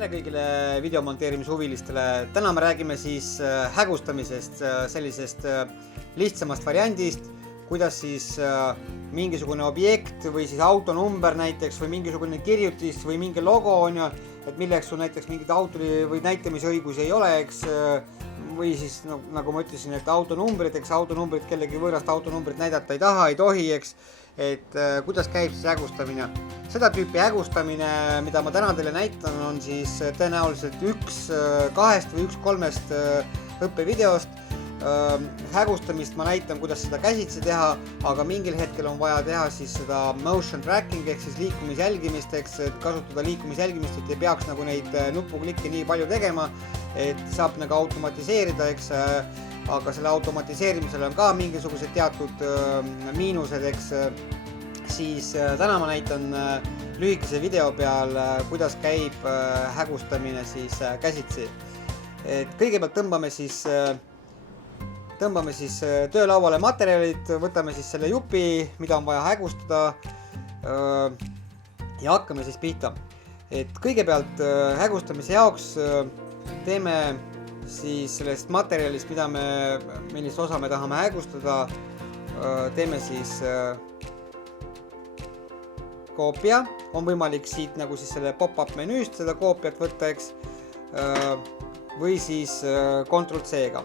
Tere kõigile videomonteerimise huvilistele. Täna me räägime siis hägustamisest, sellisest lihtsamast variandist, kuidas siis mingisugune objekt või siis autonumber näiteks või mingisugune kirjutis või mingi logo on ju, et milleks sul näiteks mingit autori või näitamisõigusi ei ole, eks, või siis no, nagu ma ütlesin, et autonumbrid kellegi võõrast autonumbrit näidata ei taha, ei tohi, eks, et kuidas käib siis hägustamine. Seda tüüpi hägustamine, mida ma täna teile näitan, on siis tõenäoliselt üks kahest või üks kolmest õppevideost. Hägustamist ma näitan, kuidas seda käsitsi teha, aga mingil hetkel on vaja teha siis seda motion tracking ehk siis liikumisjälgimist, eks, et kasutada liikumisjälgimist, et ei peaks nagu neid nupuklikke nii palju tegema, et saab nagu automatiseerida, eks, aga selle automatiseerimisel on ka mingisugused teatud miinused, eks. Siis täna ma näitan lühikese video peal, kuidas käib hägustamine siis käsitsi. Et kõigepealt tõmbame siis töölauale materjalid, võtame siis selle jupi, mida on vaja hägustada ja hakkame siis pihta. Et kõigepealt hägustamise jaoks teeme siis sellest materjalist, millist osa me tahame hägustada, teeme siis koopia. On võimalik siit nagu siis selle pop-up menüüst seda koopiat võtta, eks, või siis Ctrl-C-ga.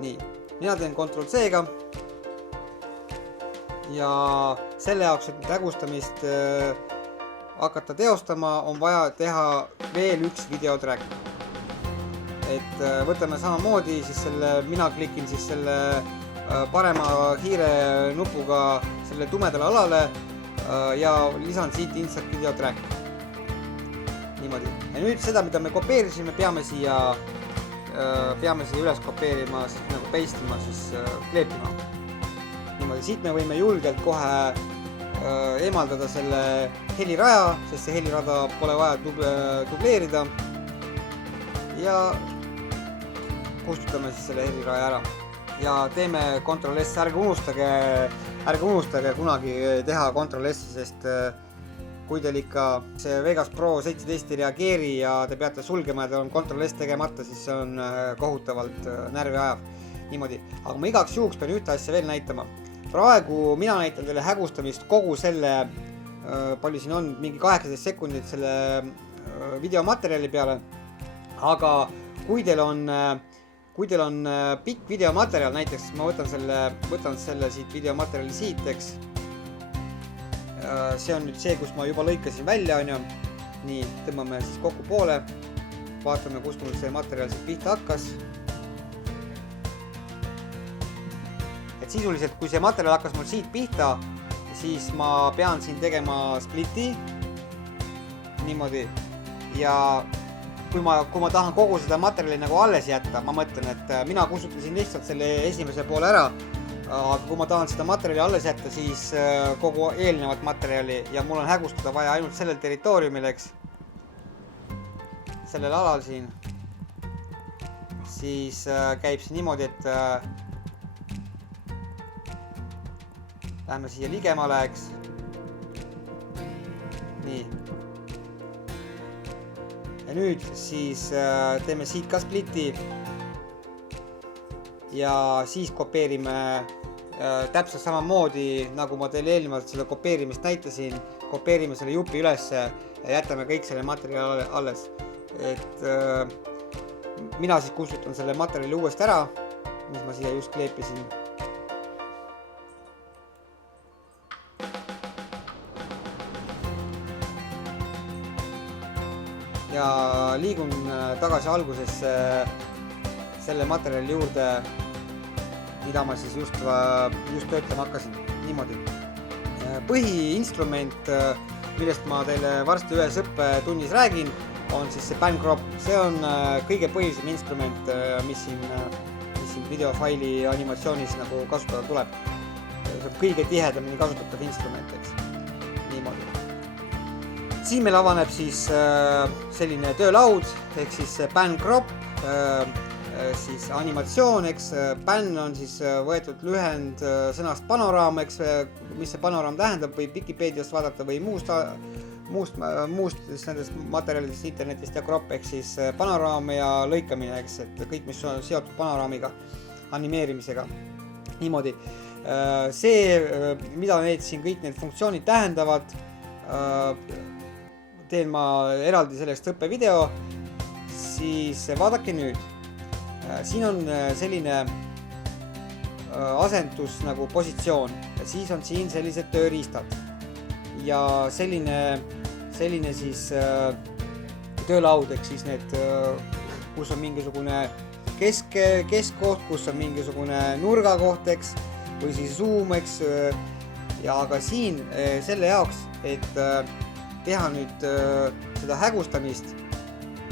Nii, mina teen Ctrl-C-ga ja selle jaoks, et hägustamist hakata teostama, on vaja teha veel üks videotrack. Et võtame samamoodi siis mina klikin siis selle parema hiire nupuga selle tumedale alale ja lisan siit insert video track. Niimoodi. Ja nüüd seda, mida me kopeerisime, peame siia üles kopeerima, siis nagu pastima, siis kleepima. Niimoodi. Siit me võime julgelt kohe eemaldada selle heliraja, sest see helirada pole vaja dubleerida. Ja kustutame siis selle heliraja ära. Ja teeme Ctrl-S, ärge unustage kunagi teha Ctrl-S, sest kui teil ikka see Vegas Pro 17 ei reageeri ja te peate sulgema ja teil on Ctrl-S tegemata, siis see on kohutavalt närvi ajav. Niimoodi. Aga ma igaks juhuks pean ühte asja veel näitama. Praegu mina näitan teile hägustamist kogu selle, palju siin on, mingi 18 sekundit selle videomaterjali peale. Aga kui teil on pikk videomaterjal, näiteks ma võtan selle siit videomaterjali siit, eks. See on nüüd see, kus ma juba lõikasin välja, on ju. Nii, tõmbame siis kokku poole. Vaatame, kust mul see materjal siit pihta hakkas. Et sisuliselt, kui see materjal hakkas mul siit pihta, siis ma pean siin tegema spliti. Niimoodi. Ja kui ma tahan kogu seda materjali nagu alles jätta, ma mõtlen, et mina kustutasin lihtsalt selle esimese poole ära, aga kui ma tahan seda materjali alles jätta, siis kogu eelnevat materjali ja mul on hägustada vaja ainult sellel territooriumil, eks, sellel alal siin, siis käib see niimoodi, et läheme siia ligemale, eks, nii. Ja nüüd siis teeme siit ka spliti ja siis kopeerime täpselt samamoodi, nagu ma teile eelnevalt selle kopeerimist näitasin, kopeerime selle jupi ülesse ja jätame kõik selle materjali alles. Et mina siis kustutan selle materjali uuesti ära, mis ma siia just kleepisin. Ja liigun tagasi algusesse selle materjali juurde, mida ma siis just töötlema hakkasin. Niimoodi. Põhiinstrument, millest ma teile varsti ühes õppetunnis räägin, on siis see pan-crop. See on kõige põhilisem instrument, mis siin videofaili animatsioonis nagu kasutada tuleb. See on kõige tihedamini kasutatav instrument, eks. Niimoodi. Siin meil avaneb siis selline töölaud, ehk siis pan-crop, siis animatsioon, eks, PAN on siis võetud lühend sõnast panoraam, eks, mis see panoraam tähendab, võib Vikipeediast vaadata või muust nendest materjalidest internetist ja crop ehk siis panoraam ja lõikamine, eks, et kõik, mis on seotud panoraamiga, animeerimisega, niimoodi. See, mida siin kõik need funktsioonid tähendavad, teen ma eraldi sellest õppevideo, siis vaadake nüüd. Siin on selline asendus nagu positsioon ja siis on siin sellised tööriistad ja selline siis töölaud, ehk siis need, kus on mingisugune keskkoht, kus on mingisugune nurgakoht, eks, või siis zoom, eks, ja aga siin selle jaoks, et teha nüüd seda hägustamist,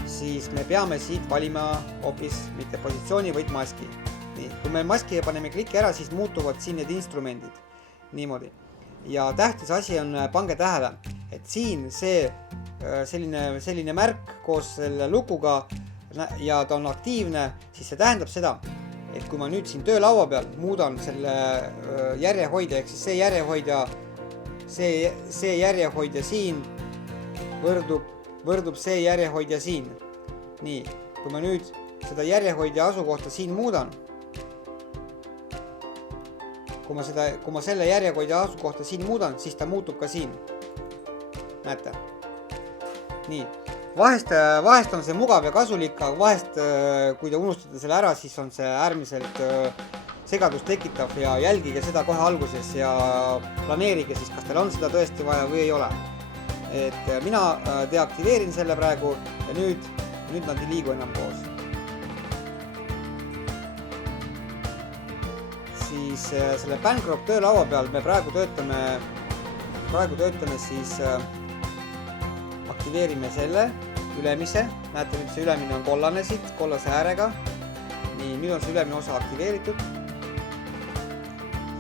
siis me peame siit valima hoopis mitte positsiooni, vaid maski. Nii, kui me maski paneme kliki ära, siis muutuvad siin need instrumendid. Niimoodi. Ja tähtis asi on, pange tähele, et siin see selline märk koos selle lukuga ja ta on aktiivne, siis see tähendab seda, et kui ma nüüd siin töölaua peal muudan selle järjehoidja, ehk siis see järjehoidja siin võrdub see järjehoidja siin. Nii, kui ma nüüd seda järjehoidja asukohta siin muudan, kui ma selle järjehoidja asukohta siin muudan, siis ta muutub ka siin. Näete? Nii, vahest on see mugav ja kasulik, aga vahest, kui te unustate selle ära, siis on see äärmiselt segadust tekitav ja jälgige seda kohe alguses ja planeerige siis, kas teil on seda tõesti vaja või ei ole. Et mina deaktiveerin selle praegu ja nüüd nad ei liigu enam koos. Siis selle PAN-crop töölaua peal me praegu töötame siis aktiveerime selle ülemise. Näete, nüüd see ülemine on kollane siit, kollase äärega. Nii, nüüd on see ülemine osa aktiveeritud.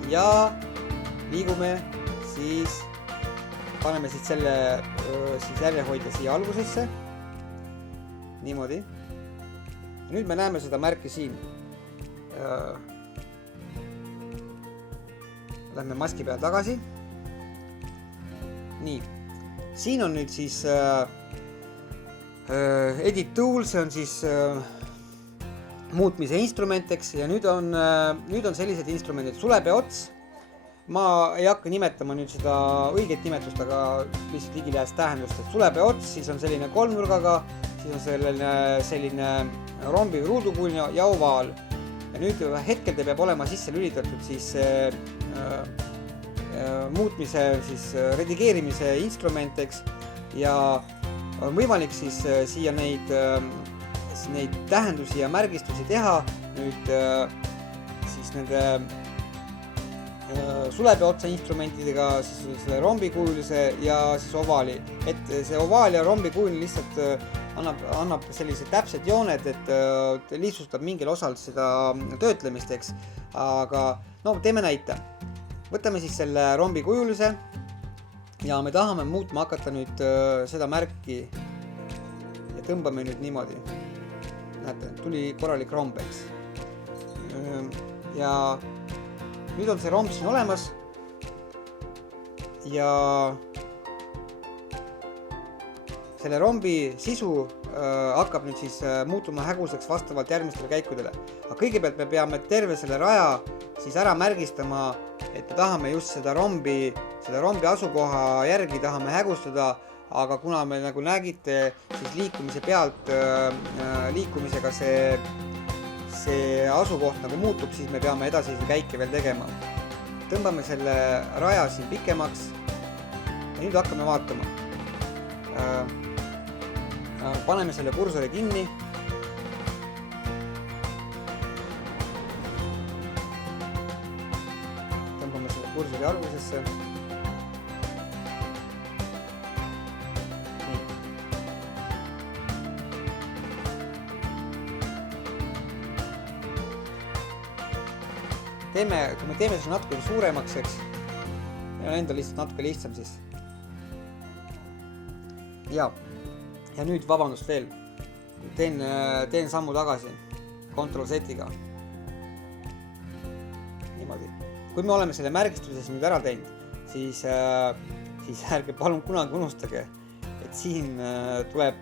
Ja liigume siis paneme siis selle järjehoidja siia algusesse. Niimoodi. Nüüd me näeme seda märki siin. Lähme maski peale tagasi. Nii. Siin on nüüd siis edit tool, see on siis muutmise instrument, eks, ja nüüd on sellised instrumendid. Sulepeots. Ma ei hakka nimetama nüüd seda õiget nimetust, aga lihtsalt digilehest tähendust, et sulepeots, siis on selline kolmnurgaga, siis on selline rombi ruudukujuline ja ovaal. Ja nüüd hetkel te peab olema sisse lülitatud siis muutmise, siis redigeerimise instrument, eks, ja on võimalik siis siia neid tähendusi ja märgistusi teha nüüd siis nende sulepeotsa instrumentidega, siis selle rombikujulise ja siis ovaali. Et see ovaal ja rombikujuline lihtsalt annab sellised täpsed jooned, et lihtsustab mingil osal seda töötlemist, eks. Aga no teeme näite. Võtame siis selle rombikujulise ja me tahame muutma hakata nüüd seda märki ja tõmbame nüüd niimoodi. Näete, tuli korralik romb, eks. Ja nüüd on see romb siin olemas ja selle rombi sisu hakkab nüüd siis muutuma häguseks vastavalt järgmistele käikudele. Aga kõigepealt me peame terve selle raja siis ära märgistama, et me tahame just seda rombi asukoha järgi tahame hägustada, aga kuna me nagu nägite, siis liikumise pealt liikumisega see asukoht nagu muutub, siis me peame edasisi käike veel tegema. Tõmbame selle raja siin pikemaks ja nüüd hakkame vaatama. Paneme selle kursori kinni. Tõmbame selle kursori algusesse. Kui me teeme seda natuke suuremaks, eks, ja endal lihtsalt natuke lihtsam siis. Ja nüüd, vabandust veel, teen sammu tagasi. Ctrl-Z-iga. Niimoodi. Kui me oleme selle märgistuses nüüd ära teinud, siis ärge palun kunagi unustage, et siin tuleb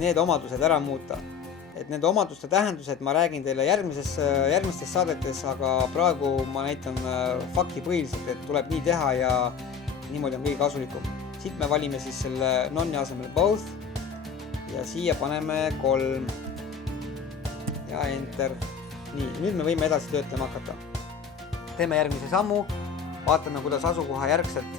need omadused ära muuta. Et nende omaduste tähendused ma räägin teile järgmistes saadetes, aga praegu ma näitan faktipõhiliselt, et tuleb nii teha ja niimoodi on kõige kasulikum. Siit me valime siis selle non'i asemel both ja siia paneme 3 ja enter. Nii, nüüd me võime edasi töötama hakata. Teeme järgmise sammu, vaatame, kuidas asukoha järgselt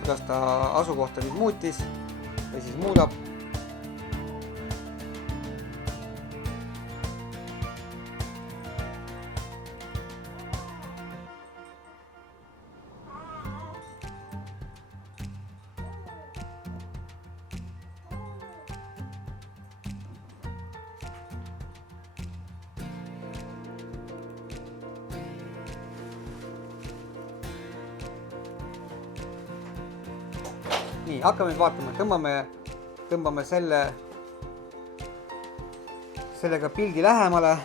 kuidas ta asukohta nüüd muutis või siis muudab. Nii, hakkame nüüd vaatama, tõmbame sellega pildi lähemale.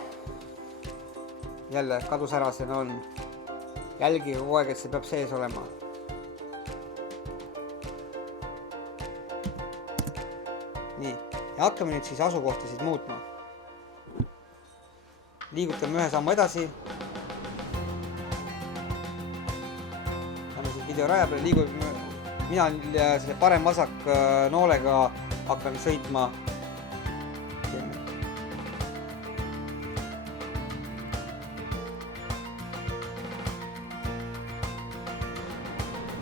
Jälle kadus ära, see on jälgige kogu aeg, et see peab sees olema. Nii, ja hakkame nüüd siis asukohtasid muutma. Liigutame ühe sammu edasi. Lähme siis video raja peale, liigutame. Mina selle parem-vasak noolega hakkan sõitma.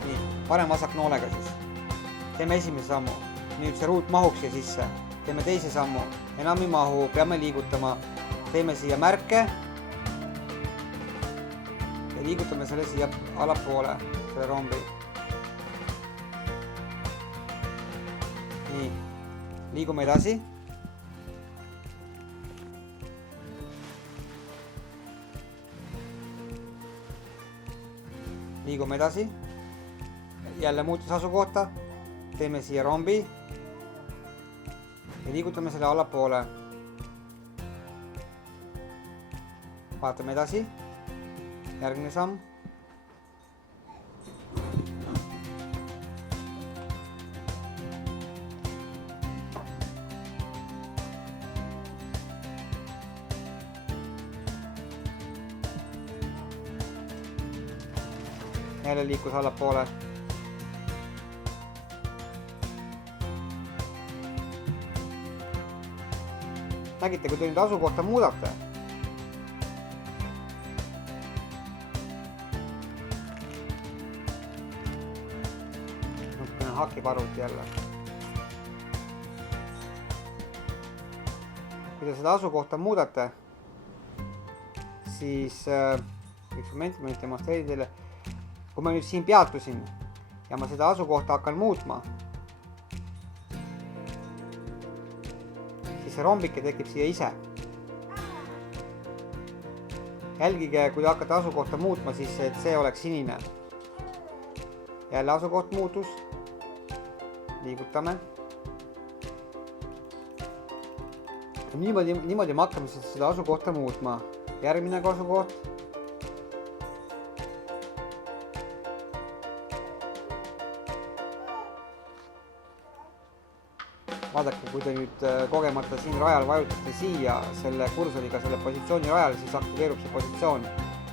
Nii, parem-vasak noolega siis. Teeme esimese sammu. Nüüd see ruut mahuks siia sisse. Teeme teise sammu. Enam ei mahu, peame liigutama. Teeme siia märke. Ja liigutame selle siia alapoole, selle rombi. Nii, liigume edasi. Liigume edasi. Jälle muutus asukohta. Teeme siia rombi. Ja liigutame selle allapoole. Vaatame edasi. Järgmine samm. Jälle liikus allapoole. Nägite, kui te nüüd asukohta muudate. Natukene hakib arvuti jälle. Kui te seda asukohta muudate, siis üks moment, ma nüüd demonstreerin teile. Kui ma nüüd siin peatusin ja ma seda asukohta hakkan muutma, siis see rombike tekib siia ise. Jälgige, kui te hakkate asukohta muutma, siis et see oleks sinine. Jälle asukoht muutus. Liigutame. Niimoodi me hakkame seda asukohta muutma. Järgmine asukoht. Vaadake, kui te nüüd kogemata siin rajal vajutate siia selle kursoriga selle positsiooni rajal, siis aktiveerub see positsioon.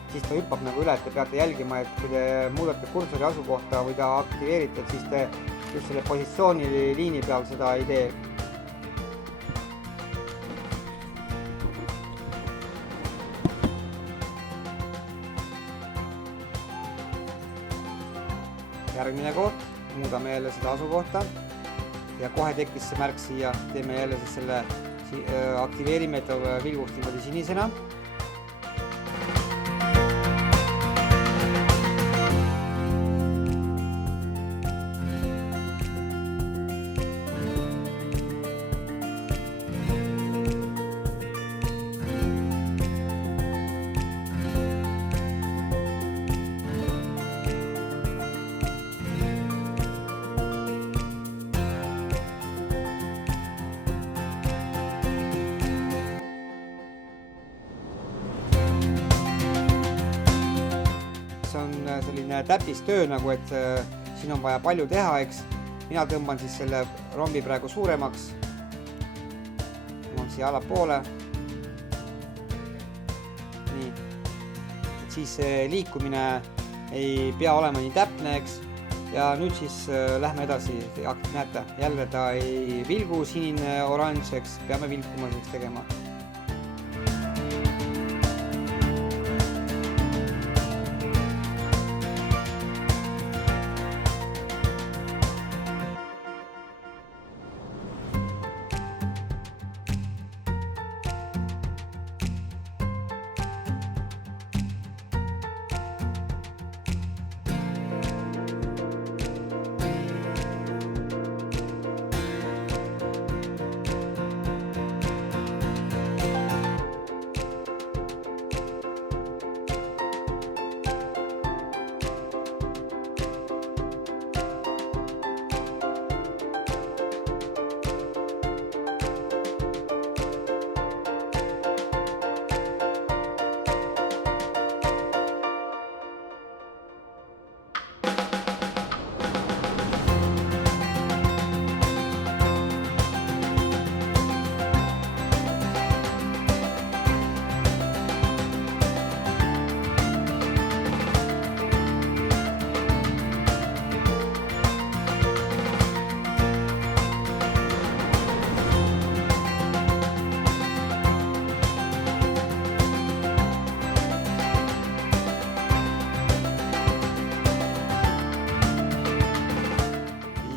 Siis ta hüppab nagu üle, et te peate jälgima, et kui te muudate kursori asukohta või ta aktiveerite, siis te just selle positsiooni liini peal seda ei tee. Järgmine koht, muudame jälle seda asukohta. Ja kohe tekkis see märk siia, teeme jälle siis selle aktiveerime, et ta vilguks niimoodi sinisena. selline täppistöö nagu, et siin on vaja palju teha, eks. Mina tõmban siis selle rombi praegu suuremaks. Tõmban siia allapoole. Nii. Et siis liikumine ei pea olema nii täpne, eks. Ja nüüd siis lähme edasi. Näete, jälle ta ei vilgu sinine oranž, eks. Peame vilkumaseks tegema.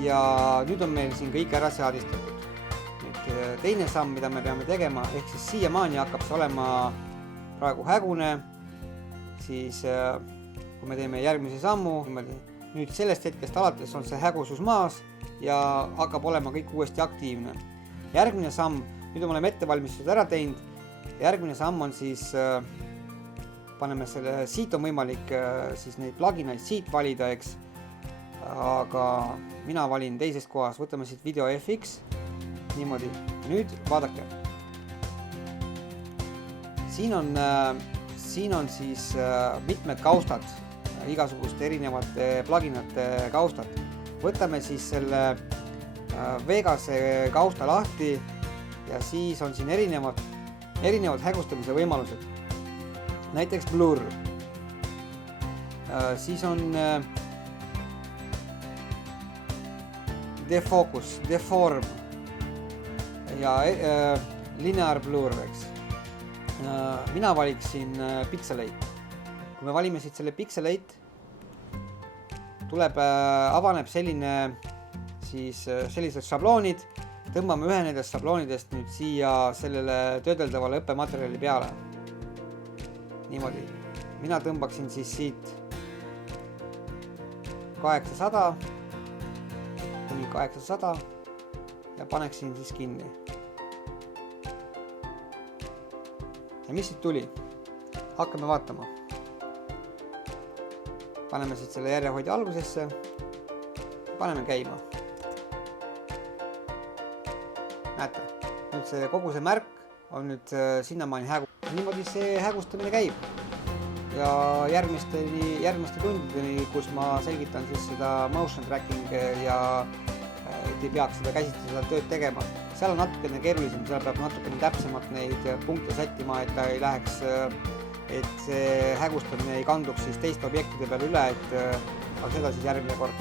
Ja nüüd on meil siin kõik ära seadistatud. Nüüd teine samm, mida me peame tegema, ehk siis siiamaani hakkab see olema praegu hägune, siis kui me teeme järgmise sammu, nüüd sellest hetkest alates on see hägusus maas ja hakkab olema kõik uuesti aktiivne. Järgmine samm, nüüd me oleme ettevalmistused ära teinud, järgmine samm on siis, paneme selle, siit on võimalik siis neid pluginaid siit valida, eks. Aga mina valin teisest kohas, võtame siit Video FX, niimoodi. Nüüd vaadake. Siin on siis mitmed kaustad, igasuguste erinevate pluginate kaustad. Võtame siis selle Vegase kausta lahti ja siis on siin erinevad hägustamise võimalused. Näiteks Blur. Siis on Defocus, Deform ja Linear Blur, eks. Mina valiksin Pixelate. Kui me valime siit selle Pixelate, avaneb sellised šabloonid, tõmbame ühe nendest šabloonidest nüüd siia sellele töödeldavale õppematerjali peale. Niimoodi. Mina tõmbaksin siis siit 800 kuni 800 ja paneksin siis kinni. Ja mis siit tuli? Hakkame vaatama. Paneme siit selle järjehoidja algusesse. Paneme käima. Näete, nüüd kogu see märk on nüüd sinnamaani hägu. Niimoodi see hägustamine käib. Ja järgmiste tundideni, kus ma selgitan siis seda motion tracking ja ei peaks seda käsitleda seda tööd tegema. Seal on natukene keerulisem, seal peab natukene täpsemalt neid punkte sättima, et ta ei läheks, et see hägustamine ei kanduks siis teiste objektide peale üle, aga seda siis järgmine kord.